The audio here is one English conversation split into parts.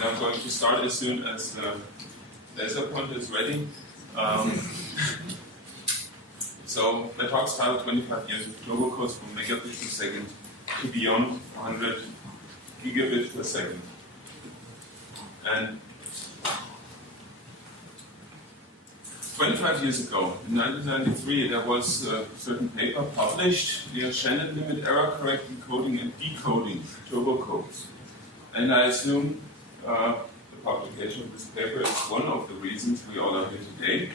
And I'm going to start as soon as the laser pointer is ready. So my talk started 25 years with global codes from megabit per second to beyond 100 gigabit per second. And 25 years ago, in 1993, there was a certain paper published, the Shannon limit error correct encoding and decoding turbo codes. And I assume the publication of this paper is one of the reasons we all are here today.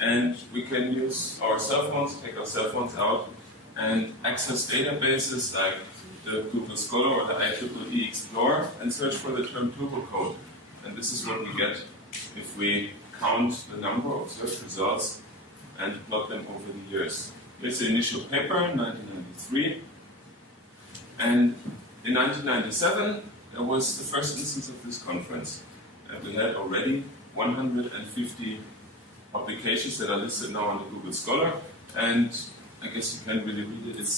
And we can use our cell phones, take our cell phones out, and access databases like the Google Scholar or the IEEE Explorer and search for the term turbo code. And this is what we get if we count the number of search results and plot them over the years. Here's the initial paper in 1993. And in 1997, there was the first instance of this conference. And we had already 150 publications that are listed now on the Google Scholar. And I guess you can really read it. It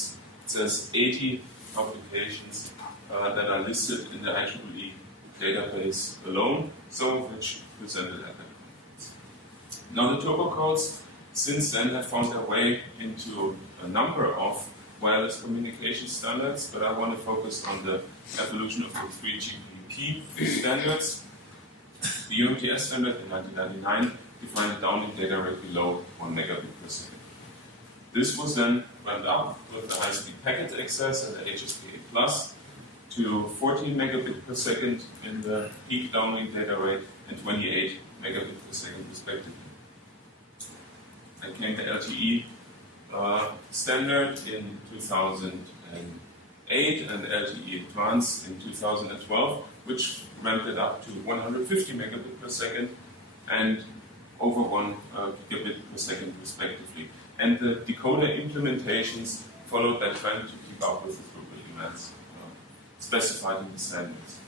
says 80 publications that are listed in the IEEE database alone, some of which presented at that conference. Now the turbo codes since then have found their way into a number of wireless communication standards, but I want to focus on the evolution of the 3GPP standards. The UMTS standard in 1999 defined a downlink data rate below 1 megabit per second. This was then ramped up with the high-speed packet access and the HSPA Plus to 14 megabit per second in the peak downlink data rate and 28 megabit per second respectively. Then came the LTE standard in 2008 and the LTE Advanced in 2012, which ramped it up to 150 megabit per second and over 1 gigabit per second respectively. And the decoder implementations followed that trend to keep up with the throughput demands specified in the standards.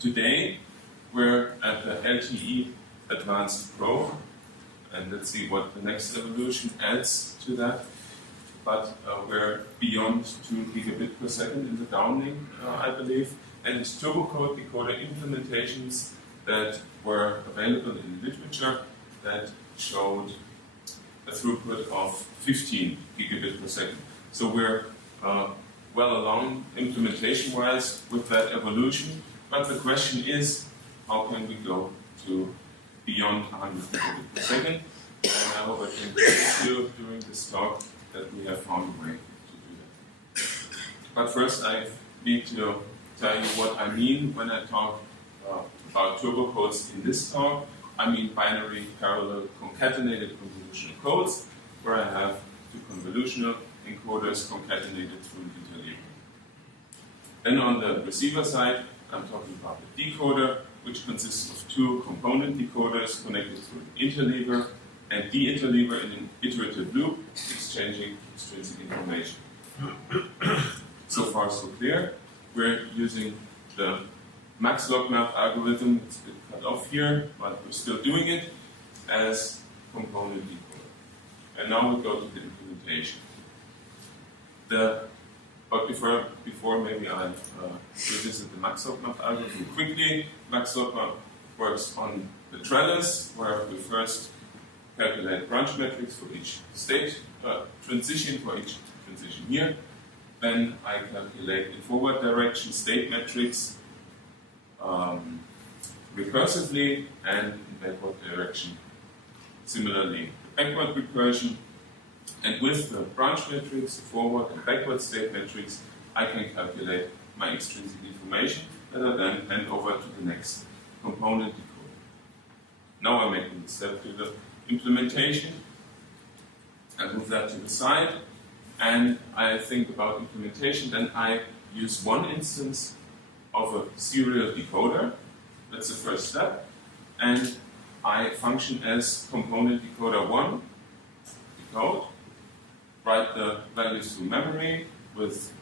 Today, we're at the LTE Advanced Pro, and let's see what the next evolution adds to that. But we're beyond 2 gigabit per second in the downlink, I believe, and it's turbo code decoder implementations that were available in the literature that showed a throughput of 15 gigabit per second. So we're well along implementation-wise with that evolution, but the question is, how can we go to beyond 100 gigabit per second? And I hope I can convince you during this talk that we have found a way to do that. But first I need to tell you what I mean when I talk about turbo codes in this talk. I mean binary, parallel, concatenated convolutional codes, where I have two convolutional encoders concatenated through an interleaver. Then on the receiver side, I'm talking about the decoder, which consists of two component decoders connected through an interleaver and de-interleaver in an iterative loop, exchanging extrinsic information. So far, so clear. We're using the max log map algorithm, it's a bit cut off here, but we're still doing it as component decoder. And now we go to the implementation. But before maybe I revisit the max log map algorithm quickly. Max log map works on the trellis, where we first calculate branch metrics for each state transition, for each transition here. Then I calculate in forward direction state metrics recursively, and in backward direction similarly. The backward recursion, and with the branch metrics, forward and backward state metrics, I can calculate my extrinsic information that I then hand over to the next component decoder. Now I'm making the step to the implementation. I move that to the side, and I think about implementation. Then I use one instance of a serial decoder. That's the first step. And I function as component decoder 1, decode, write the values to memory with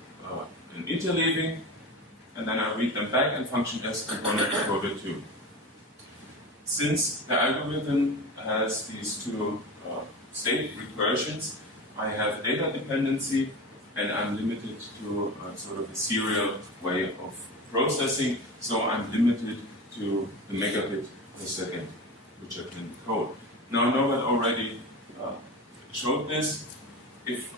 an interleaving, and then I read them back and function as component decoder 2. Since the algorithm has these two state recursions, I have data dependency, and I'm limited to sort of a serial way of processing, so I'm limited to the megabit per second, which I can decode. Now, Norbert already showed this. If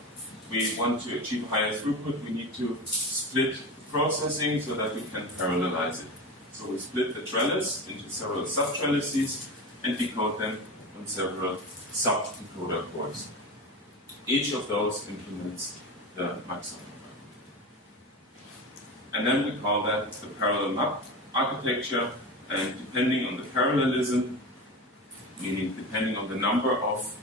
we want to achieve higher throughput, we need to split the processing so that we can parallelize it. So we split the trellis into several sub-trellises and decode them on several sub-decoder cores. Each of those implements the maximum number. And then we call that the parallel map architecture, and depending on the parallelism, meaning depending on the number of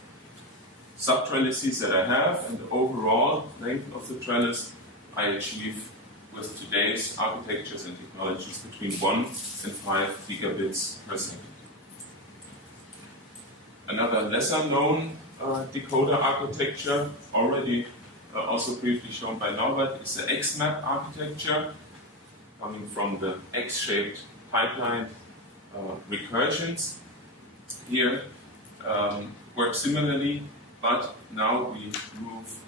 sub-trellises that I have and the overall length of the trellis, I achieve with today's architectures and technologies between 1 and 5 gigabits per second. Another lesser known decoder architecture, already also briefly shown by Norbert, is the XMAP architecture, coming from the X-shaped pipeline recursions. Here work similarly, but now we move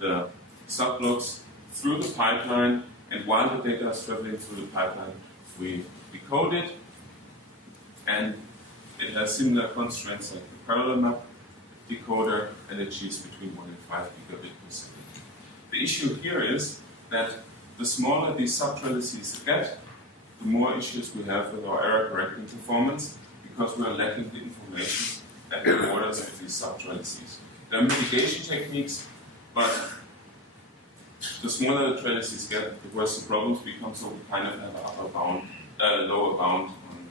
the subblocks through the pipeline, and while the data is traveling through the pipeline, we decode it, and it has similar constraints like the parallel map decoder, and achieves between 1 and 5 gigabit per second. The issue here is that the smaller these sub-trellises get, the more issues we have with our error correcting performance, because we are lacking the information at the borders of these sub-trellises. There are mitigation techniques, but the smaller the trellises get, the worse the problems become, so we kind of have an upper bound, lower bound on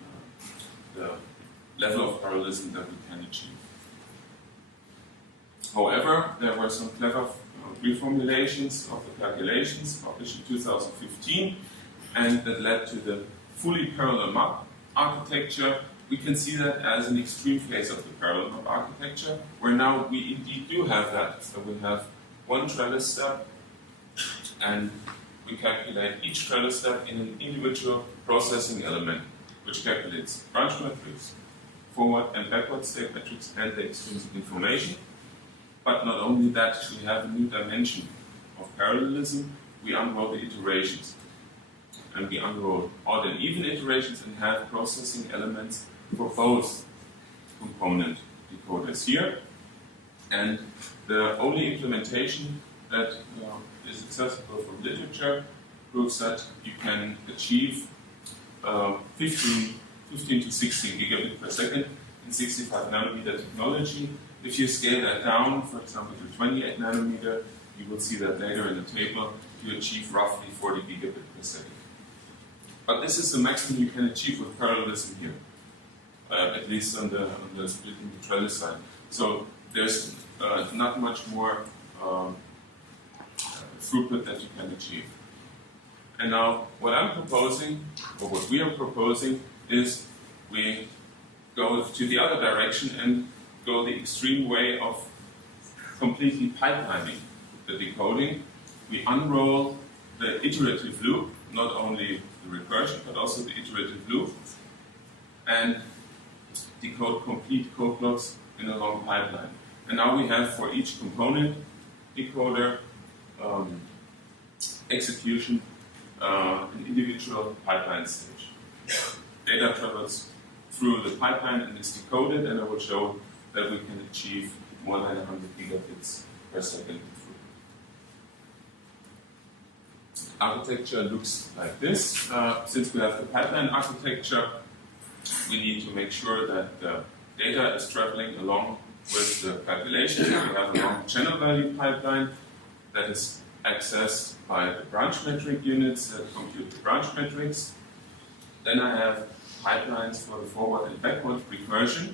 the level of parallelism that we can achieve. However, there were some clever reformulations of the calculations published in 2015, and that led to the fully parallel map architecture. We can see that as an extreme case of the parallel map architecture, where now we indeed do have that. So we have one trellis step, and we calculate each trellis step in an individual processing element, which calculates branch matrix, forward and backward state matrix, and the extrinsic information. But not only that, we have a new dimension of parallelism. We unroll the iterations. And we unroll odd and even iterations and have processing elements for both component decoders here. And the only implementation that is accessible from literature proves that you can achieve 15 to 16 gigabit per second in 65 nanometer technology. If you scale that down, for example, to 28 nanometer, you will see that later in the table, you achieve roughly 40 gigabit per second. But this is the maximum you can achieve with parallelism here, at least on the splitting the trellis side. So there's not much more throughput that you can achieve. And now what I'm proposing, or what we are proposing, is we go to the other direction and go the extreme way of completely pipelining the decoding. We unroll the iterative loop, not only the recursion, but also the iterative loop, and decode complete code blocks in a long pipeline. And now we have for each component decoder execution an individual pipeline stage. Data travels through the pipeline and is decoded, and I will show that we can achieve more than 100 gigabits per second. Architecture looks like this. Since we have the pipeline architecture, we need to make sure that the data is traveling along with the calculations. We have a long channel value pipeline that is accessed by the branch metric units that compute the branch metrics. Then I have pipelines for the forward and backward recursion,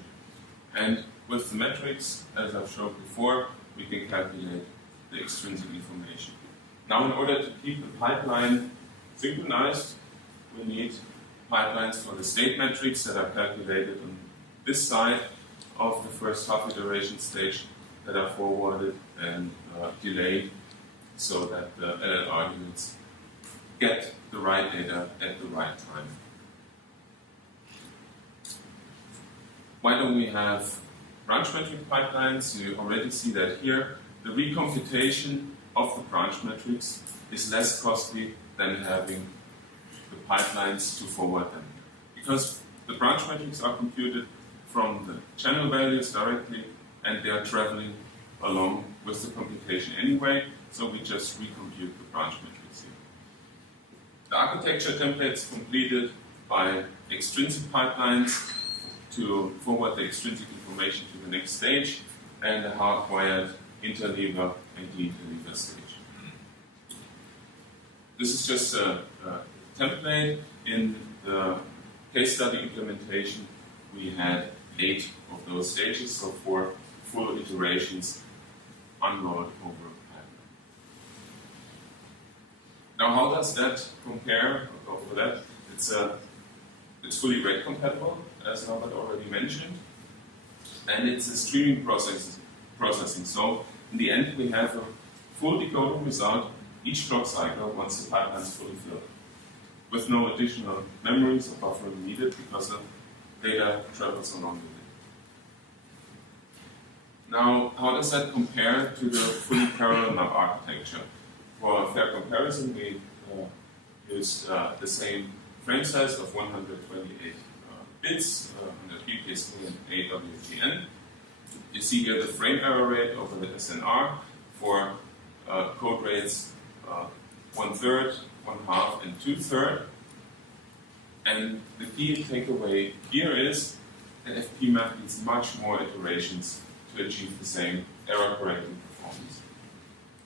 and with the metrics, as I've shown before, we can calculate the extrinsic information. Now, in order to keep the pipeline synchronized, we need pipelines for the state metrics that are calculated on this side of the first half iteration stage, that are forwarded and delayed so that the LLR units get the right data at the right time. Why don't we have branch metric pipelines? You already see that here. The recomputation of the branch metrics is less costly than having the pipelines to forward them. Because the branch metrics are computed from the channel values directly, and they are traveling along with the computation anyway, so we just recompute the branch metrics here. The architecture template is completed by extrinsic pipelines to forward the extrinsic information to the next stage, and a hardwired interleaver and de-interleaver stage. This is just a template. In the case study implementation, we had 8 of those stages, so 4 full iterations unrolled over a pipeline. Now, how does that compare? I'll go for that. It's fully rate compatible, as Norbert already mentioned, and it's a streaming processing. So, in the end, we have a full decoding result each clock cycle once the pipeline is fully filled, with no additional memories or buffering needed because the data travels along with it. Now, how does that compare to the fully parallel map architecture? For a fair comparison, we used the same frame size of 128 bits under PKSP and AWGN. You see here the frame error rate over the SNR for code rates 1/3, 1/2, and 2/3. And the key takeaway here is that FPMAP needs much more iterations to achieve the same error-correcting performance.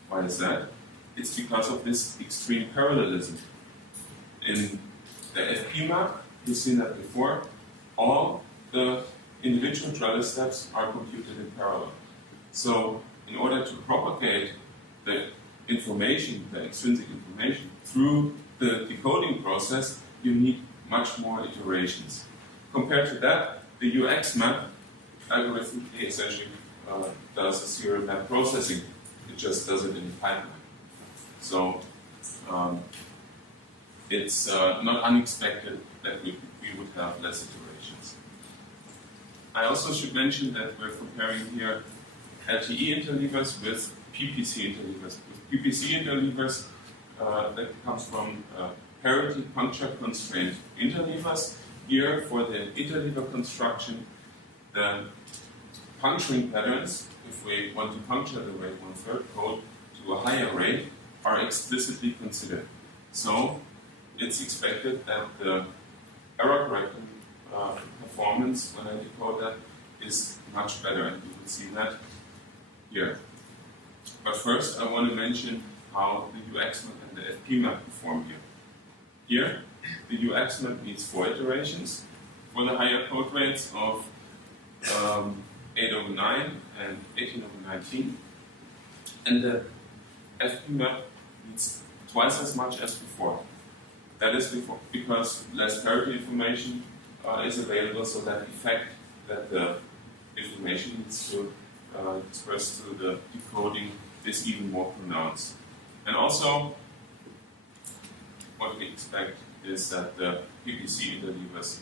Why is that? It's because of this extreme parallelism. In the FPMAP, you've seen that before, all the individual trellis steps are computed in parallel. So, in order to propagate the information, the extrinsic information, through the decoding process, you need much more iterations. Compared to that, the UX map algorithmically essentially does a serial map processing. It just does it in the pipeline. So it's not unexpected that we would have less iterations. I also should mention that we're comparing here LTE interleavers with PPC interleavers. With PPC interleavers, that comes from parity puncture constraint interleavers. Here, for the interleaver construction, the puncturing patterns, if we want to puncture the rate 1/3 code to a higher rate, are explicitly considered. So, it's expected that the error correcting performance when I decode that is much better, and you can see that here. But first, I want to mention how the UX map and the FP map perform here. Here, the UX map needs 4 iterations for the higher code rates of 8/9 and 18/19, and the FP map needs twice as much as before. That is because less parity information is available, so that effect that the information needs to express through the decoding is even more pronounced. And also, what we expect is that the PPC interleavers,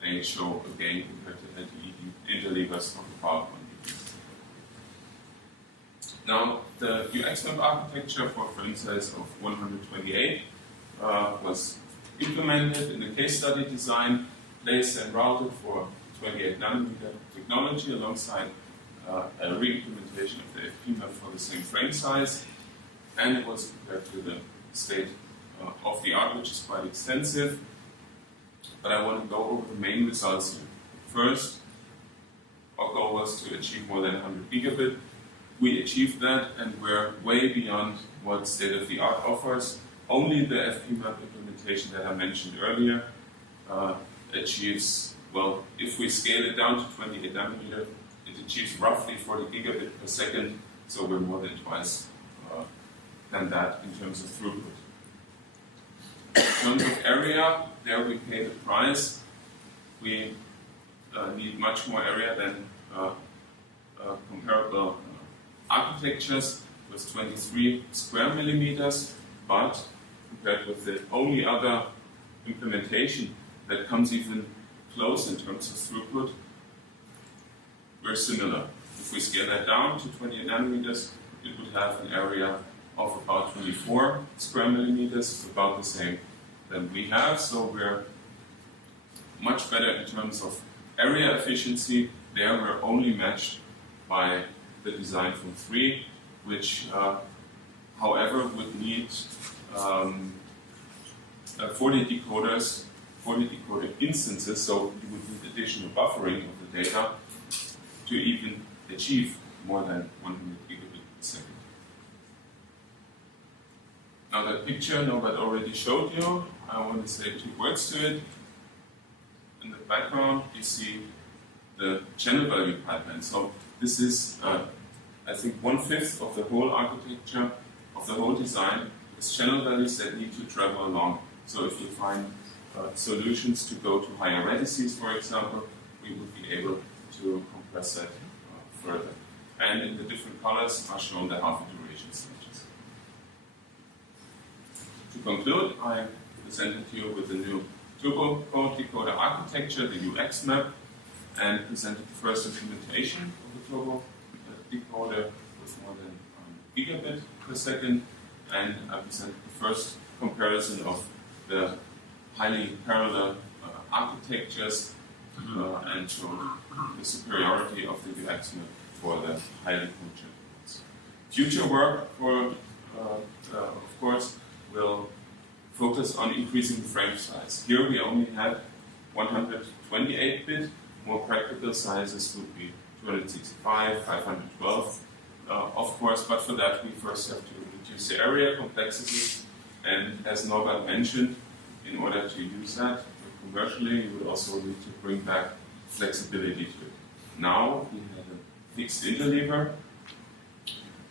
they show a gain compared to LTE interleavers of about 1 degrees. Now, the UX map architecture for frame size of 128 was implemented in the case study design, placed and routed for 28 nanometer technology alongside a re-implementation of the FP map for the same frame size, and it was compared to the state of the art, which is quite extensive. But I want to go over the main results here. First, our goal was to achieve more than 100 gigabit. We achieved that, and we're way beyond what state of the art offers. Only the FP map implementation that I mentioned earlier achieves, well, if we scale it down to 28 nanometer, it achieves roughly 40 gigabit per second, so we're more than twice than that in terms of throughput. In terms of area, there we pay the price. We need much more area than comparable architectures with 23 square millimeters, but compared with the only other implementation that comes even close in terms of throughput, we're similar. If we scale that down to 28 nanometers, it would have an area of about 24 square millimeters, about the same than we have, so we're much better in terms of area efficiency. There we're only matched by the design from 3, which however would need 40 decoders, 40 decoder instances, so you would need additional buffering of the data to even achieve more than 100 gigabit per second. Now that picture Norbert already showed you, I want to say 2 words to it. In the background you see the channel value pipeline. So this is, I think, 1/5 of the whole architecture, of the whole design, is channel values that need to travel along. So if you find solutions to go to higher radices, for example, we would be able to compress that further. And in the different colors are shown the half iteration stages. To conclude, I presented you with the new turbo code decoder architecture, the UX map, and presented the first implementation of the turbo decoder with more than gigabit per second, and I presented the first comparison of the highly parallel architectures and showed the superiority of the UX map for the highly functional nodes. Future work, of course, will focus on increasing the frame size. Here we only have 128-bit. More practical sizes would be 265, 512, of course, but for that we first have to reduce the area complexity, and as Norbert mentioned, in order to use that commercially, you would also need to bring back flexibility to it. Now we have a fixed interleaver,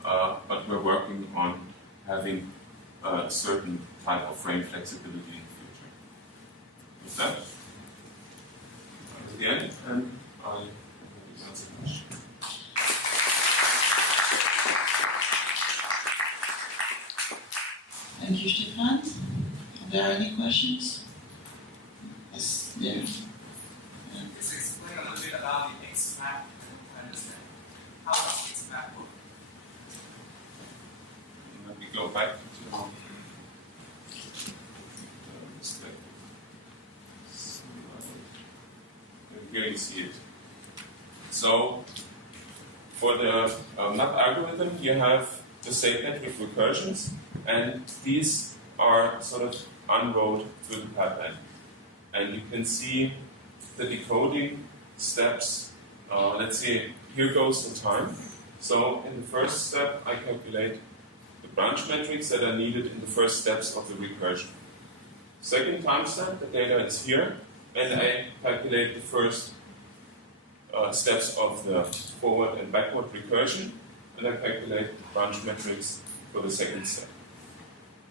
but we're working on having a certain type of frame flexibility in the future. With that, the end, and I answer questions. Thank you, Stefan. Are there any questions? Yes, there. Just explain a little bit about the XMAP to understand. How does XMAP work? Let me go back to here you see it. So, for the map algorithm, you have the statement with recursions, and these are sort of unrolled through the pipeline. And you can see the decoding steps. Let's see, here goes the time. So, in the first step, I calculate the branch metrics that are needed in the first steps of the recursion. Second time step, the data is here, and I calculate the first steps of the forward and backward recursion, and I calculate the branch metrics for the second step.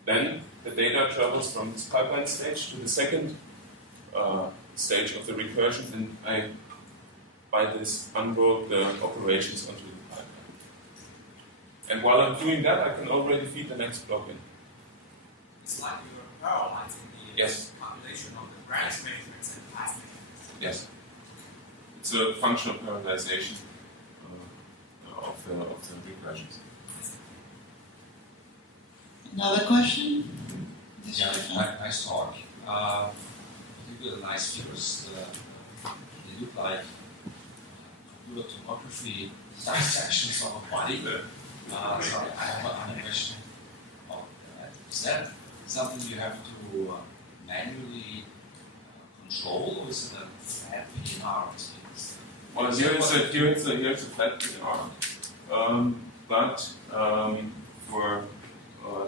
Then the data travels from this pipeline stage to the second stage of the recursion, and I, by this, unroll the operations onto the pipeline. And while I'm doing that, I can already feed the next block in. It's like you're parallelizing the Yes. calculation of the branch matrix and path matrix. Yes. It's a functional parallelization of the recursions. Another question? Yeah, nice talk. You got a nice figures. They look like computer tomography dissections of a body. So I have a question. Is that something you have to manually control, or is it a flat PNR? Well, here it's a flat PNR. But for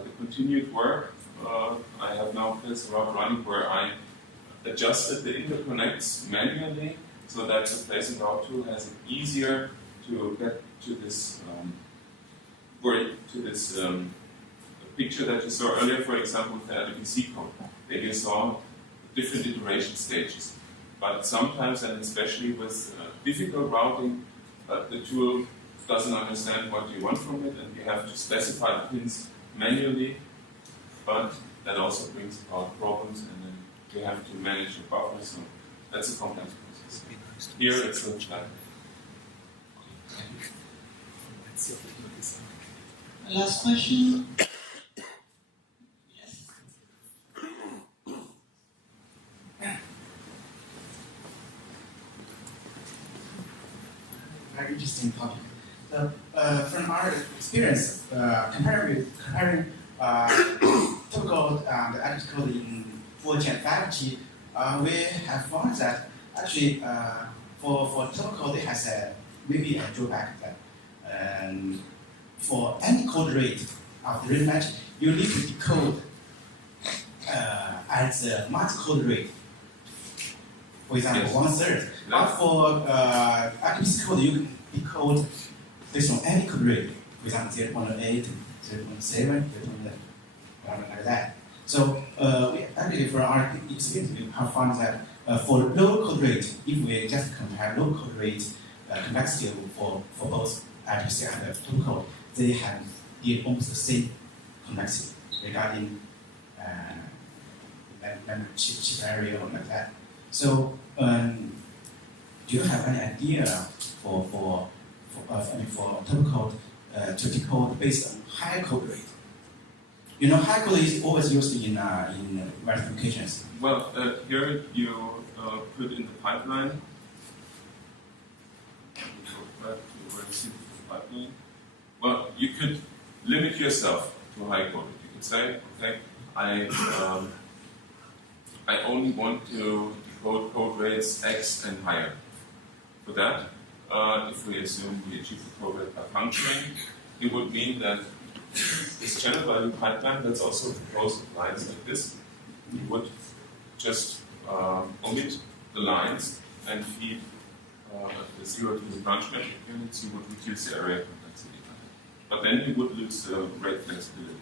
the continued work, I have now this route running where I adjusted the interconnects manually so that the placing route tool has it easier to get to this picture that you saw earlier, for example, with the LVC code. There you saw different iteration stages. But sometimes, and especially with difficult routing, the tool doesn't understand what you want from it, and you have to specify the pins manually, but that also brings about problems, and then you have to manage your buffer, so that's a complex process. Here it's a flat. Last question? Yes. very interesting topic. From our experience, comparing typical and active coding in 4G and 5G, we have found that actually for typical it has maybe a drawback that for any code rate of the rate match, you need to decode at the max code rate. For example, Yes. 1/3. But for accuracy code, you can decode based on any code rate. For example, 0.8, 0.7, 0.8, like that. So we actually, for our experience, we have found that for low code rate, if we just compare low code rate complexity for both accuracy and total code, they have almost the same complexity regarding memory chip area or like that. So, do you have any idea for total code to decode based on high code rate? You know, high code is always used in various applications. Well, here you put in the pipeline. Well, you could limit yourself to high code. You could say, okay, I only want to decode code rates X and higher. For that, if we assume we achieve the code rate by functioning, it would mean that this channel value pipeline that's also composed of lines like this, you would just omit the lines and feed the 0 to the branch metric units. You would reduce the area complexity. But then you would lose the rate flexibility.